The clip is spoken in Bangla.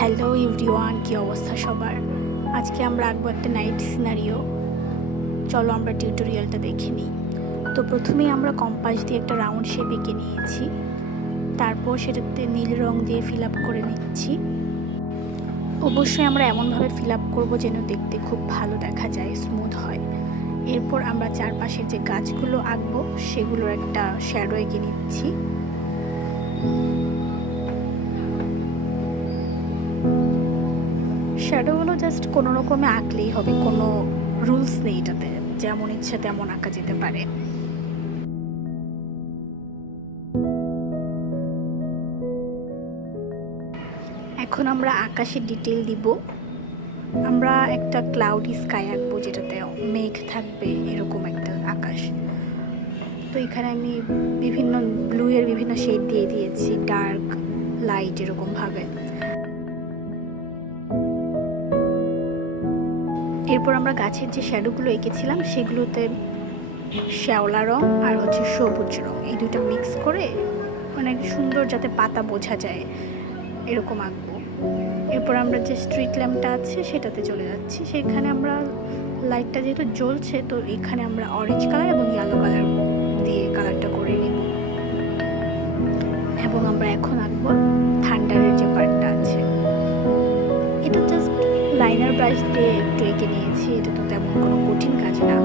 হ্যালো এভরিওয়ান, কি অবস্থা সবার? আজকে আমরা আঁকবো একটা নাইট সিনারিও। চলো আমরা টিউটোরিয়ালটা দেখে নিই। তো প্রথমেই আমরা কম্পাস দিয়ে একটা রাউন্ড শেপ এঁকে নিয়েছি, তারপর সেটাতে নীল রং দিয়ে ফিল আপ করে নিচ্ছি। অবশ্যই আমরা এমনভাবে ফিল আপ করবো যেন দেখতে খুব ভালো দেখা যায়, স্মুথ হয়। এরপর আমরা চারপাশের যে গাছগুলো আঁকবো সেগুলোর একটা শ্যাডো এঁকে নিচ্ছি। শ্যাডোগুলো জাস্ট কোনো রকমে আঁকলেই হবে, কোনো রুলস নেই এটাতে, যেমন ইচ্ছে তেমন আঁকা যেতে পারে। এখন আমরা আকাশের ডিটেল দিব। আমরা একটা ক্লাউডি স্কাই আঁকবো যেটাতে মেঘ থাকবে, এরকম একটা আকাশ। তো এখানে আমি বিভিন্ন ব্লু এর বিভিন্ন শেড দিয়ে দিয়েছি, ডার্ক লাইট এরকমভাবে। এরপর আমরা গাছের যে শ্যাডোগুলো এঁকেছিলাম সেগুলোতে শ্যাওলা রং আর সবুজ রং, এই দুটো মিক্স করে মানে সুন্দর যাতে পাতা বোঝা যায় এরকম আঁকবো। এরপর আমরা যে স্ট্রিট ল্যাম্পটা আছে সেটাতে চলে যাচ্ছি। সেখানে আমরা লাইটটা যেহেতু জ্বলছে, তো এখানে আমরা অরেঞ্জ কালার এবং ইয়েলো কালার দিয়ে কালারটা করে নিব। এবং আমরা এখন আঁকবো থান্ডারের যে পার্টটা আছে। এটা জাস্ট লাইনার ব্রাশ দিয়ে একটু এঁকে নিয়েছি, এটা তো তেমন কোনো কঠিন কাজ না।